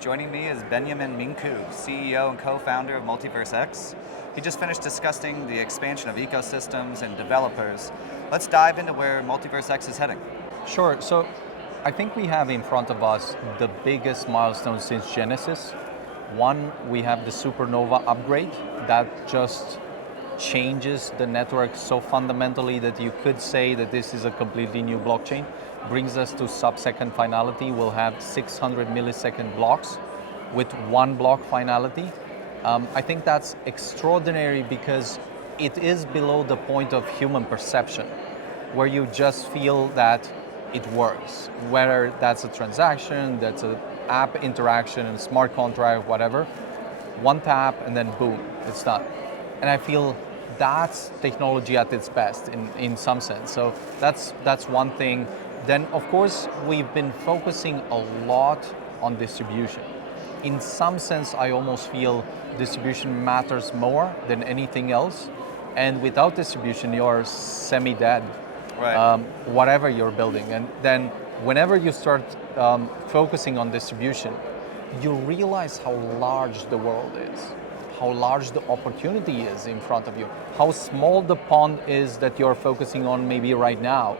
Joining me is Benjamin Minku, CEO and co-founder of MultiverseX. He just finished discussing the expansion of ecosystems and developers. Let's dive into where MultiverseX is heading. Sure. So I think we have in front of us the biggest milestone since Genesis. One, we have the supernova upgrade that just changes the network so fundamentally that you could say that this is a completely new blockchain. Brings us to sub-second finality. We'll have 600 millisecond blocks with one block finality. I think that's extraordinary because it is below the point of human perception, where you just feel that it works. Whether that's a transaction, that's an app interaction, a smart contract, whatever, one tap and then boom, it's done. And I feel that's technology at its best in some sense. So that's one thing. Then of course, we've been focusing a lot on distribution. In some sense, I almost feel distribution matters more than anything else. And without distribution, you're semi-dead, Right. whatever you're building. And then whenever you start focusing on distribution, you realize how large the world is, how large the opportunity is in front of you, how small the pond is that you're focusing on maybe right now.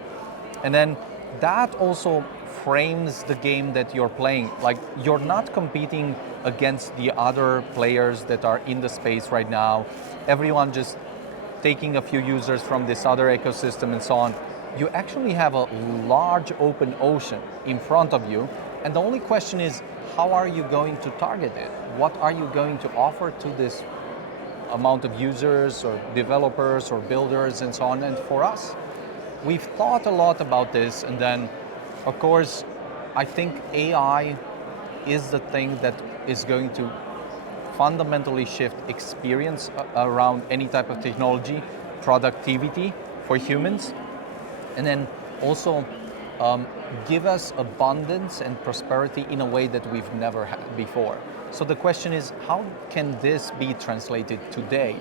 And then that also frames the game that you're playing. Like, you're not competing against the other players that are in the space right now. Everyone just taking a few users from this other ecosystem and so on. You actually have a large open ocean in front of you. And the only question is, how are you going to target it? What are you going to offer to this amount of users or developers or builders and so on? And for us, we've thought a lot about this. And then, of course, I think AI is the thing that is going to fundamentally shift experience around any type of technology, productivity for humans, and then also give us abundance and prosperity in a way that we've never had before. So the question is, how can this be translated today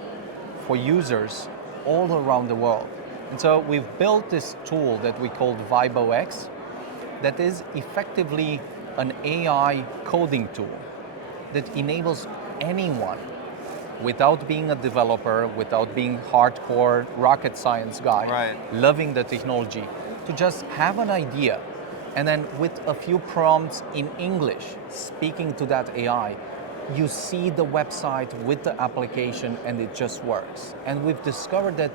for users all around the world? And so we've built this tool that we called ViboX that is effectively an AI coding tool that enables anyone, without being a developer, without being hardcore rocket science guy, Right. loving the technology, to just have an idea and then with a few prompts in English, speaking to that AI, you see the website with the application and it just works. And we've discovered that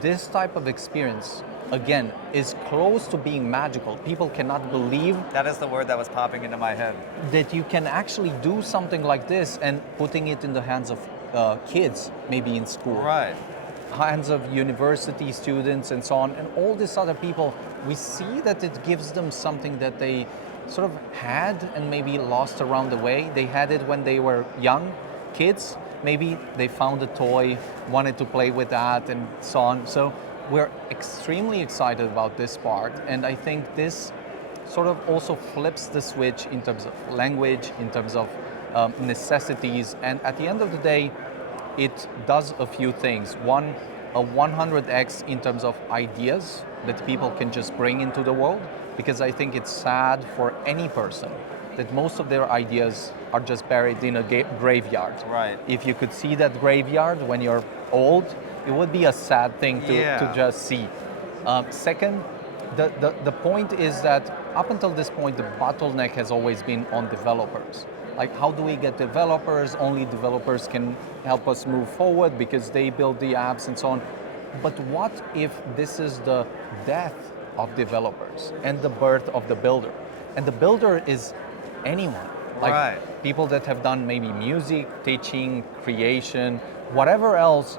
this type of experience, again, is close to being magical. People cannot believe That is the word that was popping into my head. that you can actually do something like this and putting it in the hands of kids, maybe in school, Right. hands of university students and so on, and all these other people. We see that it gives them something that they sort of had and maybe lost around the way. They had it when they were young kids. Maybe they found a toy, wanted to play with that and so on. So we're extremely excited about this part. And I think this sort of also flips the switch in terms of language, in terms of necessities. And at the end of the day, it does a few things. One, a 100x in terms of ideas that people can just bring into the world, because I think it's sad for any person that most of their ideas are just buried in a graveyard. Right. If you could see that graveyard when you're old, it would be a sad thing to just see. Second, the point is that up until this point, the bottleneck has always been on developers. Like, how do we get developers? Only developers can help us move forward because they build the apps and so on. But what if this is the death of developers and the birth of the builder? And the builder is anyone. Like, Right. people that have done maybe music, teaching, creation, whatever else,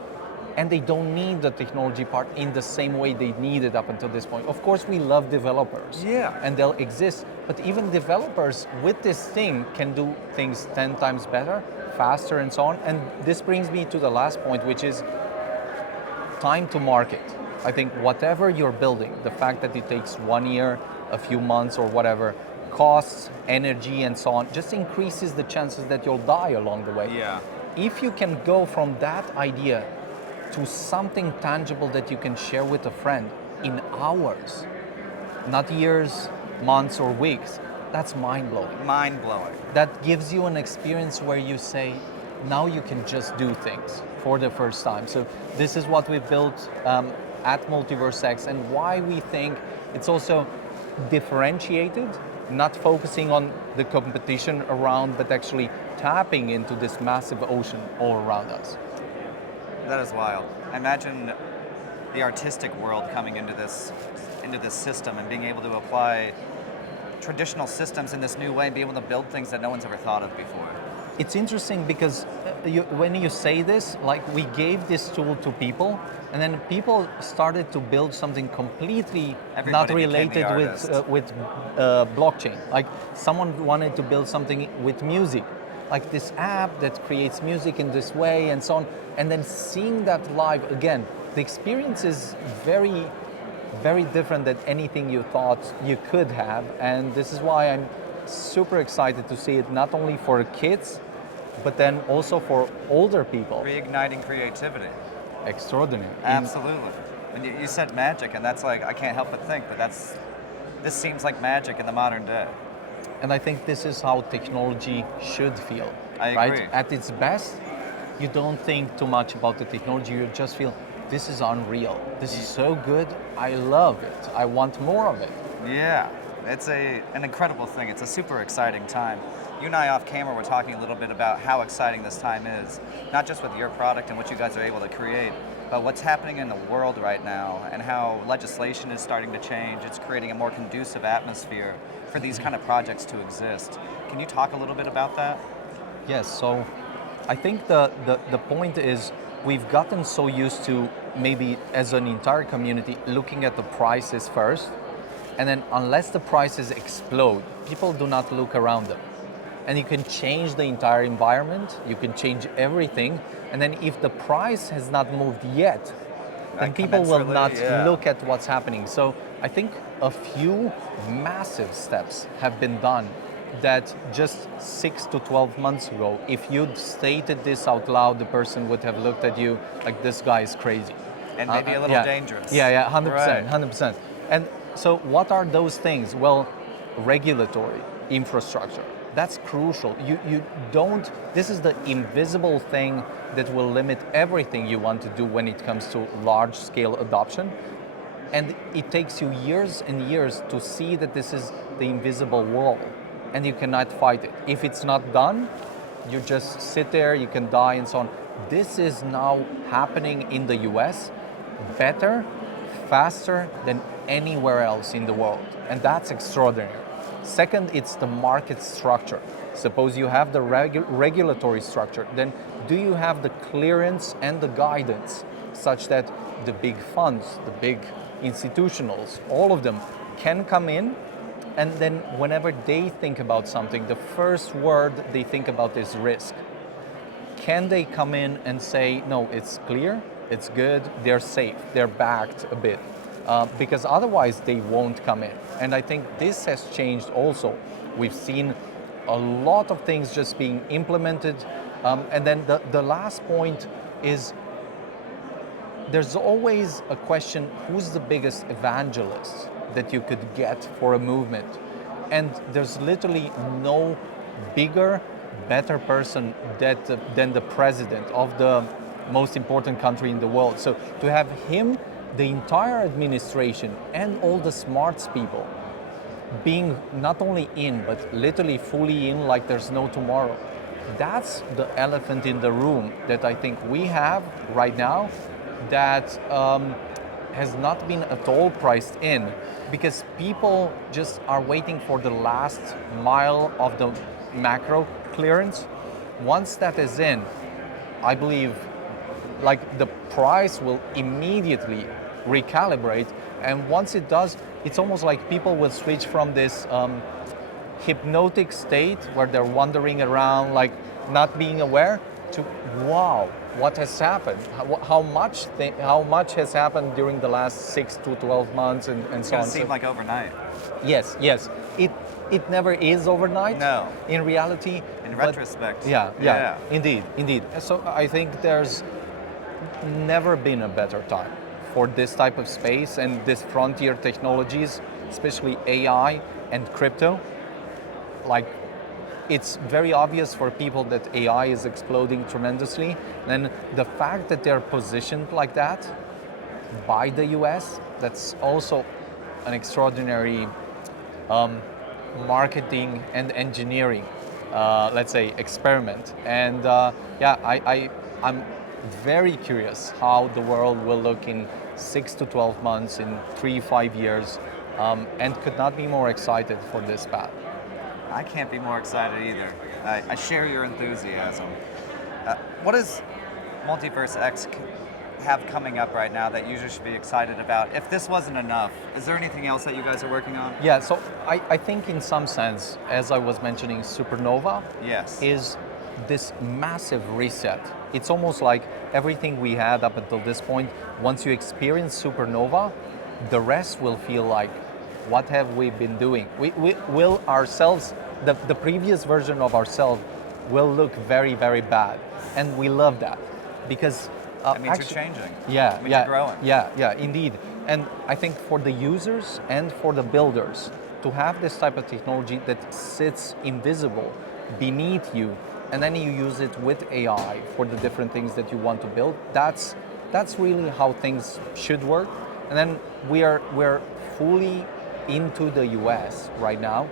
and they don't need the technology part in the same way they need it up until this point. Of course, we love developers. Yeah. And they'll exist. But even developers with this thing can do things 10 times better, faster, and so on. And this brings me to the last point, which is time to market. I think whatever you're building, the fact that it takes 1 year, a few months, or whatever, costs, energy, and so on, just increases the chances that you'll die along the way. Yeah. If you can go from that idea to something tangible that you can share with a friend in hours, not years, months, or weeks, that's mind-blowing. Mind blowing. that gives you an experience where you say, now you can just do things for the first time. So this is what we built at Multiverse X, and why we think it's also differentiated, not focusing on the competition around, but actually tapping into this massive ocean all around us. That is wild. I imagine the artistic world coming into this system and being able to apply traditional systems in this new way and be able to build things that no one's ever thought of before. It's interesting because when you say this, like we gave this tool to people, and then people started to build something completely Everybody not became the related artist. with blockchain. Like someone wanted to build something with music, like this app that creates music in this way and so on. And then seeing that live again, the experience is very, very different than anything you thought you could have. And this is why I'm super excited to see it not only for kids, but then also for older people. Reigniting creativity. Extraordinary. Absolutely. And you said magic, and that's like, I can't help but think, but this seems like magic in the modern day. And I think this is how technology should feel. I right? agree. At its best, you don't think too much about the technology, you just feel, this is unreal. This is so good, I love it. I want more of it. Yeah, it's an incredible thing. It's a super exciting time. You and I off camera were talking a little bit about how exciting this time is, not just with your product and what you guys are able to create, but what's happening in the world right now and how legislation is starting to change. It's creating a more conducive atmosphere for these kind of projects to exist. Can you talk a little bit about that? Yes, so I think the point is we've gotten so used to maybe as an entire community looking at the prices first, and then unless the prices explode, people do not look around them. And you can change the entire environment, you can change everything, and then if the price has not moved yet, then people will not look at what's happening. So I think a few massive steps have been done that just 6 to 12 months ago, if you'd stated this out loud, the person would have looked at you like, this guy is crazy. And maybe a little dangerous. Yeah, 100%, Right. 100%. And so what are those things? Well, regulatory infrastructure. That's crucial. You don't, this is the invisible thing that will limit everything you want to do when it comes to large scale adoption. And it takes you years and years to see that this is the invisible wall and you cannot fight it. If it's not done, you just sit there, you can die and so on. This is now happening in the US better, faster than anywhere else in the world. And that's extraordinary. Second, it's the market structure. Suppose you have the regulatory structure, then do you have the clearance and the guidance such that the big funds, the big institutionals, all of them can come in, and then whenever they think about something, the first word they think about is risk. Can they come in and say, no, it's clear, it's good, they're safe, they're backed a bit? Because otherwise they won't come in. And I think this has changed also. We've seen a lot of things just being implemented. And then the last point is there's always a question, who's the biggest evangelist that you could get for a movement? And there's literally no bigger, better person than the president of the most important country in the world. So to have him, the entire administration and all the smarts people being not only in, but literally fully in like there's no tomorrow. That's the elephant in the room that I think we have right now that has not been at all priced in, because people just are waiting for the last mile of the macro clearance. Once that is in, I believe like the price will immediately recalibrate, and once it does, it's almost like people will switch from this hypnotic state where they're wandering around like not being aware to, wow, what has happened? How much has happened during the last 6 to 12 months and so on. It's going to seem like overnight. Yes. It never is overnight. No. In reality. In retrospect. Yeah. Indeed. So I think there's never been a better time for this type of space and this frontier technologies, especially AI and crypto. Like, it's very obvious for people that AI is exploding tremendously. And the fact that they're positioned like that by the US, that's also an extraordinary marketing and engineering, let's say, experiment. And I'm very curious how the world will look in 6 to 12 months, in 3, 5 years, and could not be more excited for this path. I can't be more excited either. I share your enthusiasm. What does Multiverse X have coming up right now that users should be excited about? If this wasn't enough, is there anything else that you guys are working on? Yeah, so I think in some sense, as I was mentioning, Supernova Yes. is this massive reset. It's almost like everything we had up until this point, once you experience Supernova, the rest will feel like, what have we been doing? We will ourselves, the previous version of ourselves will look very, very bad. And we love that because That means you're changing. Yeah, That means yeah, you're growing. yeah, indeed. And I think for the users and for the builders to have this type of technology that sits invisible beneath you, and then you use it with AI for the different things that you want to build, that's really how things should work. And then we're fully into the US right now.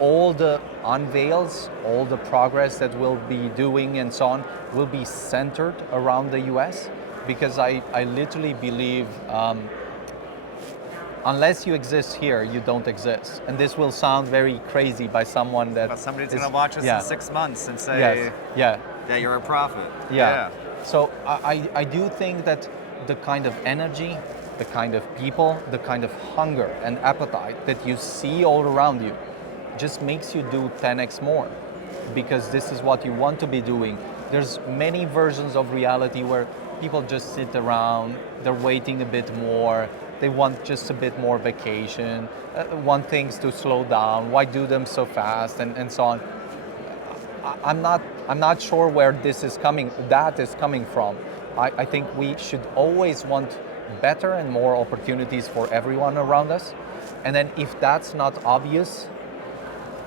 All the unveils, all the progress that we'll be doing and so on will be centered around the US, because I literally believe unless you exist here, you don't exist. And this will sound very crazy by someone that... But somebody's going to watch us in 6 months and say Yes, yeah. that you're a prophet. Yeah. So I do think that the kind of energy, the kind of people, the kind of hunger and appetite that you see all around you just makes you do 10x more, because this is what you want to be doing. There's many versions of reality where people just sit around, they're waiting a bit more, they want just a bit more vacation, want things to slow down, why do them so fast, and so on. I'm not sure where that is coming from. I think we should always want better and more opportunities for everyone around us. And then if that's not obvious,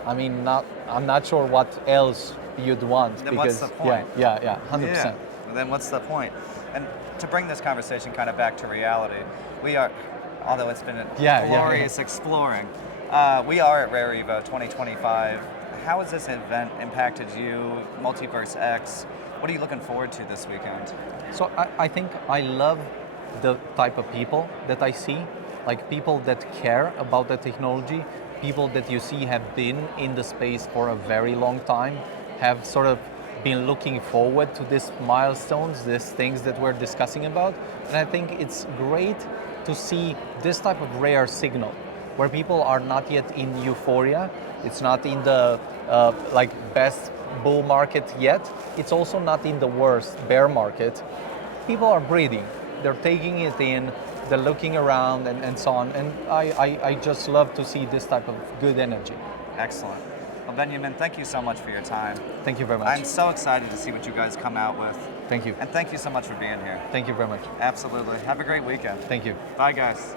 I'm not sure what else you'd want. Then what's the point? Yeah, 100%. Yeah. Then what's the point? And to bring this conversation kind of back to reality, we are, although it's been a glorious exploring, we are at RareEvo 2025. How has this event impacted you, Multiverse X? What are you looking forward to this weekend? So I think I love the type of people that I see, like people that care about the technology, people that you see have been in the space for a very long time, have sort of been looking forward to these milestones, these things that we're discussing about. And I think it's great to see this type of rare signal where people are not yet in euphoria. It's not in the best bull market yet. It's also not in the worst bear market. People are breathing. They're taking it in. They're looking around and so on. And I just love to see this type of good energy. Excellent. Well, Benjamin, thank you so much for your time. Thank you very much. I'm so excited to see what you guys come out with. Thank you. And thank you so much for being here. Thank you very much. Absolutely. Have a great weekend. Thank you. Bye, guys.